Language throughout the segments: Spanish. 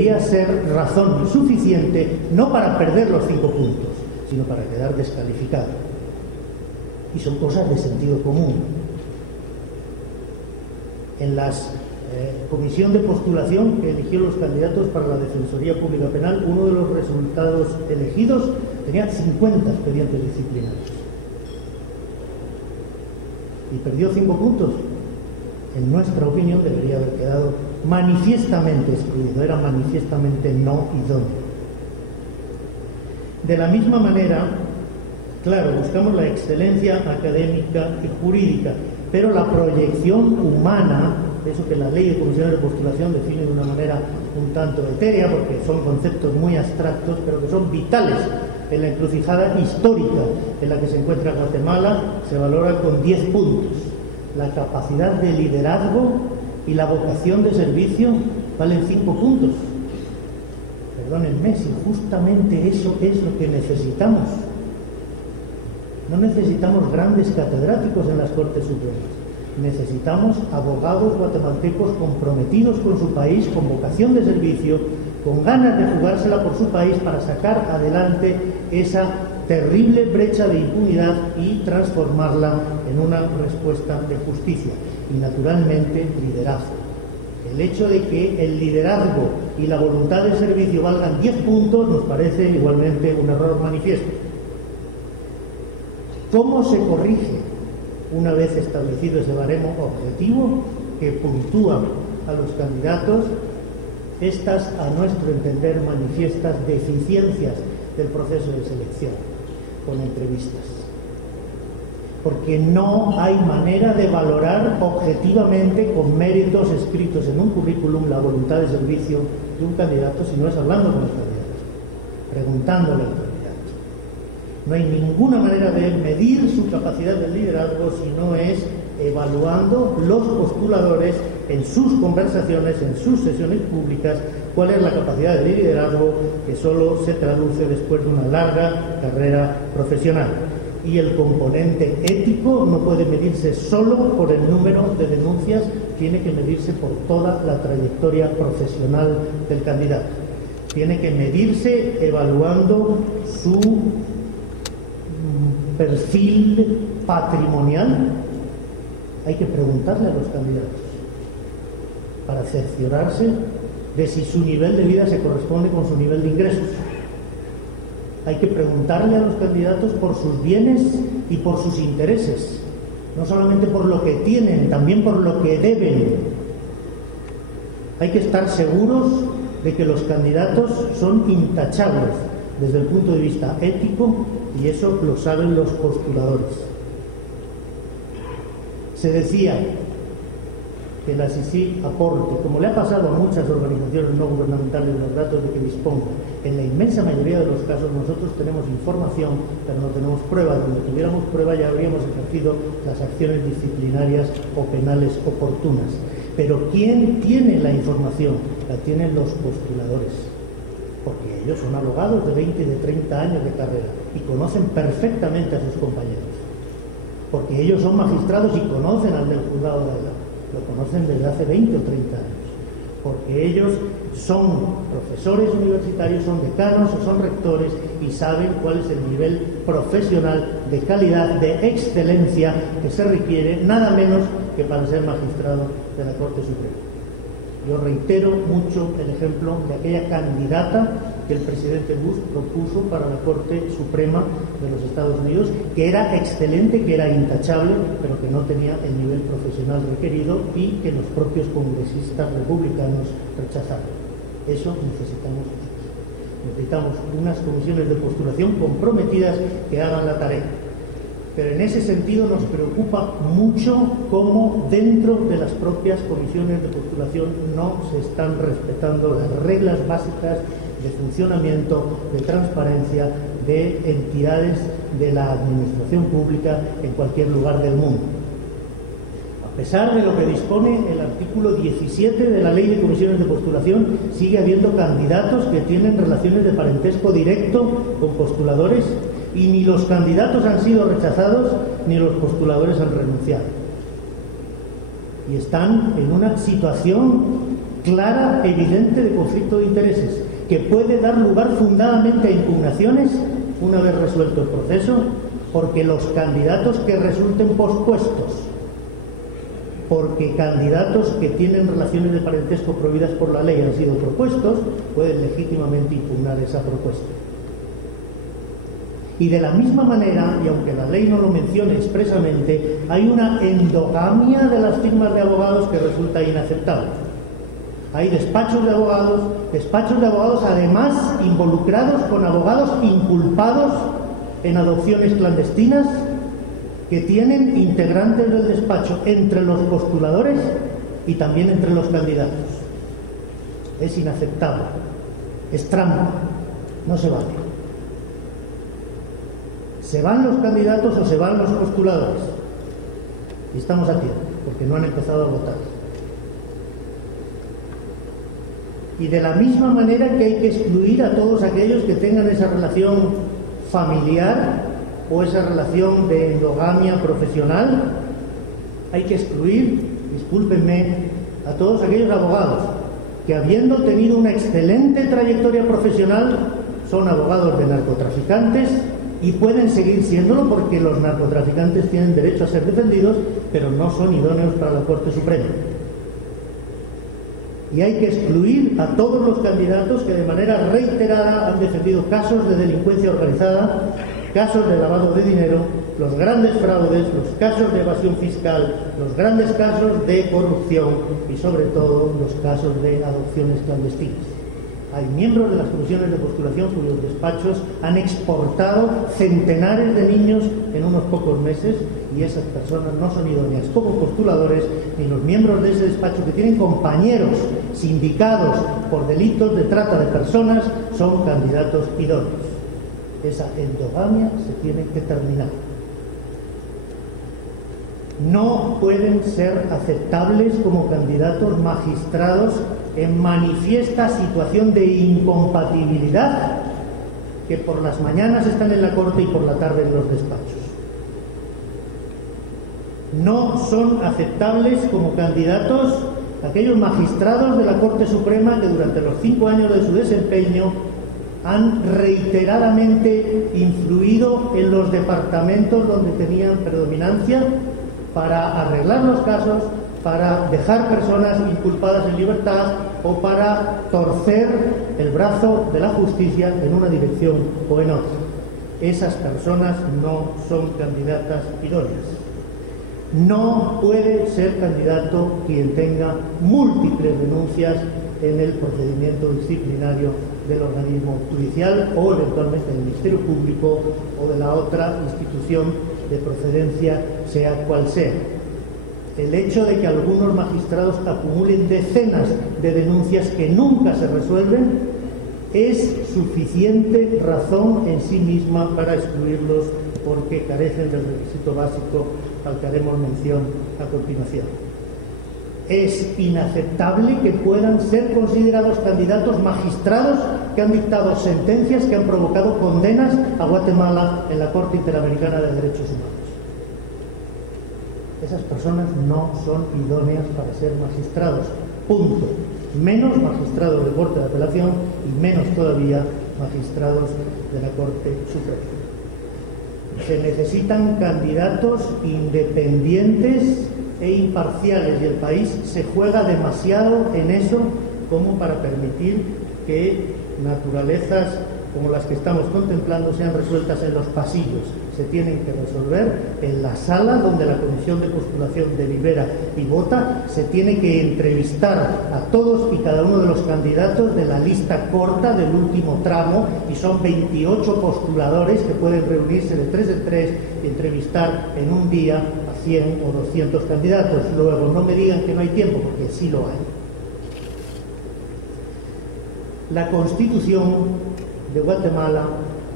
debería ser razón suficiente no para perder los 5 puntos, sino para quedar descalificado. Y son cosas de sentido común. En la comisión de postulación que eligió los candidatos para la Defensoría Pública Penal, uno de los resultados elegidos tenía 50 expedientes disciplinarios. Y perdió 5 puntos. En nuestra opinión debería haber quedado manifiestamente excluido, era manifiestamente no idóneo. De la misma manera, claro, buscamos la excelencia académica y jurídica, pero la proyección humana, eso que la ley de comisiones de postulación define de una manera un tanto etérea, porque son conceptos muy abstractos, pero que son vitales en la encrucijada histórica en la que se encuentra Guatemala, se valora con 10 puntos. La capacidad de liderazgo y la vocación de servicio valen 5 puntos. Perdónenme, si justamente eso es lo que necesitamos. No necesitamos grandes catedráticos en las Cortes Supremas. Necesitamos abogados guatemaltecos comprometidos con su país, con vocación de servicio, con ganas de jugársela por su país para sacar adelante esa terrible brecha de impunidad y transformarla en una respuesta de justicia. Y naturalmente, liderazgo. El hecho de que el liderazgo y la voluntad de servicio valgan 10 puntos nos parece igualmente un error manifiesto. ¿Cómo se corrige una vez establecido ese baremo objetivo que puntúa a los candidatos estas, a nuestro entender, manifiestas deficiencias del proceso de selección con entrevistas? Porque no hay manera de valorar objetivamente con méritos escritos en un currículum la voluntad de servicio de un candidato si no es hablando con los candidatos, preguntándole al candidato. No hay ninguna manera de medir su capacidad de liderazgo si no es evaluando los postuladores en sus conversaciones, en sus sesiones públicas, cuál es la capacidad de liderazgo que solo se traduce después de una larga carrera profesional. Y el componente ético no puede medirse solo por el número de denuncias, tiene que medirse por toda la trayectoria profesional del candidato. Tiene que medirse evaluando su perfil patrimonial. Hay que preguntarle a los candidatos para cerciorarse de si su nivel de vida se corresponde con su nivel de ingresos. Hay que preguntarle a los candidatos por sus bienes y por sus intereses, no solamente por lo que tienen, también por lo que deben. Hay que estar seguros de que los candidatos son intachables desde el punto de vista ético, y eso lo saben los postuladores. Se decía que la CICIG aporte, como le ha pasado a muchas organizaciones no gubernamentales, los datos de que dispongan. En la inmensa mayoría de los casos nosotros tenemos información, pero no tenemos pruebas. Donde tuviéramos prueba ya habríamos ejercido las acciones disciplinarias o penales oportunas. Pero ¿quién tiene la información? La tienen los postuladores, porque ellos son abogados de 20 y de 30 años de carrera y conocen perfectamente a sus compañeros, porque ellos son magistrados y conocen al del juzgado de allá. Lo conocen desde hace 20 o 30 años, porque ellos son profesores universitarios, son decanos o son rectores y saben cuál es el nivel profesional de calidad, de excelencia que se requiere, nada menos que para ser magistrado de la Corte Suprema. Yo reitero mucho el ejemplo de aquella candidata que el presidente Bush propuso para la Corte Suprema de los Estados Unidos, que era excelente, que era intachable, pero que no tenía el nivel profesional requerido y que los propios congresistas republicanos rechazaron. Eso necesitamos. Necesitamos unas comisiones de postulación comprometidas que hagan la tarea. Pero en ese sentido nos preocupa mucho cómo dentro de las propias comisiones de postulación no se están respetando las reglas básicas de funcionamiento, de transparencia, de entidades de la administración pública en cualquier lugar del mundo. A pesar de lo que dispone el artículo 17 de la Ley de Comisiones de Postulación, sigue habiendo candidatos que tienen relaciones de parentesco directo con postuladores, y ni los candidatos han sido rechazados ni los postuladores han renunciado. Y están en una situación clara, evidente de conflicto de intereses, que puede dar lugar fundadamente a impugnaciones una vez resuelto el proceso, porque los candidatos que resulten pospuestos, porque candidatos que tienen relaciones de parentesco prohibidas por la ley han sido propuestos, pueden legítimamente impugnar esa propuesta. Y de la misma manera, y aunque la ley no lo mencione expresamente, hay una endogamia de las firmas de abogados que resulta inaceptable. Hay despachos de abogados además involucrados con abogados inculpados en adopciones clandestinas, que tienen integrantes del despacho entre los postuladores y también entre los candidatos. Es inaceptable, es trampa, no se vale. ¿Se van los candidatos o se van los postuladores? Y estamos a tiempo, porque no han empezado a votar. Y de la misma manera que hay que excluir a todos aquellos que tengan esa relación familiar o esa relación de endogamia profesional, hay que excluir, discúlpenme, a todos aquellos abogados que, habiendo tenido una excelente trayectoria profesional, son abogados de narcotraficantes y pueden seguir siéndolo porque los narcotraficantes tienen derecho a ser defendidos, pero no son idóneos para la Corte Suprema. Y hay que excluir a todos los candidatos que de manera reiterada han defendido casos de delincuencia organizada, casos de lavado de dinero, los grandes fraudes, los casos de evasión fiscal, los grandes casos de corrupción y sobre todo los casos de adopciones clandestinas. Hay miembros de las comisiones de postulación cuyos despachos han exportado centenares de niños en unos pocos meses, y esas personas no son idóneas como postuladores, ni los miembros de ese despacho que tienen compañeros sindicados por delitos de trata de personas son candidatos idóneos. Esa endogamia se tiene que terminar. No pueden ser aceptables como candidatos magistrados en manifiesta situación de incompatibilidad, que por las mañanas están en la corte y por la tarde en los despachos. No son aceptables como candidatos aquellos magistrados de la Corte Suprema que durante los 5 años de su desempeño han reiteradamente influido en los departamentos donde tenían predominancia para arreglar los casos, para dejar personas inculpadas en libertad o para torcer el brazo de la justicia en una dirección o en otra. Esas personas no son candidatas idóneas. No puede ser candidato quien tenga múltiples denuncias en el procedimiento disciplinario del organismo judicial o eventualmente del Ministerio Público o de la otra institución de procedencia, sea cual sea. El hecho de que algunos magistrados acumulen decenas de denuncias que nunca se resuelven es suficiente razón en sí misma para excluirlos, porque carecen del requisito básico al que haremos mención a continuación. Es inaceptable que puedan ser considerados candidatos magistrados que han dictado sentencias que han provocado condenas a Guatemala en la Corte Interamericana de Derechos Humanos. Esas personas no son idóneas para ser magistrados, punto. Menos magistrados de Corte de Apelación y menos todavía magistrados de la Corte Suprema. Se necesitan candidatos independientes e imparciales, y el país se juega demasiado en eso como para permitir que naturalezas como las que estamos contemplando sean resueltas en los pasillos. Se tienen que resolver en la sala donde la comisión de postulación delibera y vota. Se tiene que entrevistar a todos y cada uno de los candidatos de la lista corta del último tramo, y son 28 postuladores que pueden reunirse de 3 en 3 y entrevistar en un día a 100 o 200 candidatos. Luego, no me digan que no hay tiempo, porque sí lo hay. La Constitución de Guatemala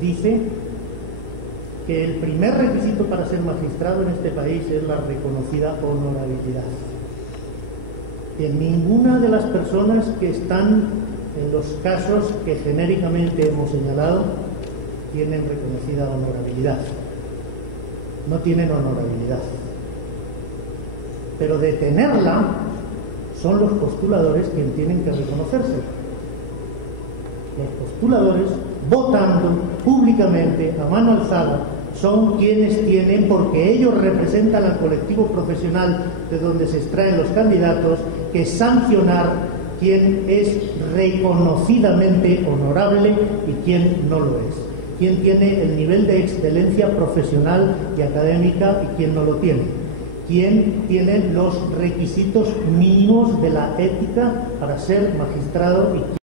dice que el primer requisito para ser magistrado en este país es la reconocida honorabilidad. Que ninguna de las personas que están en los casos que genéricamente hemos señalado tienen reconocida honorabilidad. No tienen honorabilidad. Pero de tenerla, son los postuladores quienes tienen que reconocerse. Los postuladores, votando públicamente, a mano alzada, son quienes tienen, porque ellos representan al colectivo profesional de donde se extraen los candidatos, que sancionar quién es reconocidamente honorable y quién no lo es, quién tiene el nivel de excelencia profesional y académica y quién no lo tiene, quién tiene los requisitos mínimos de la ética para ser magistrado y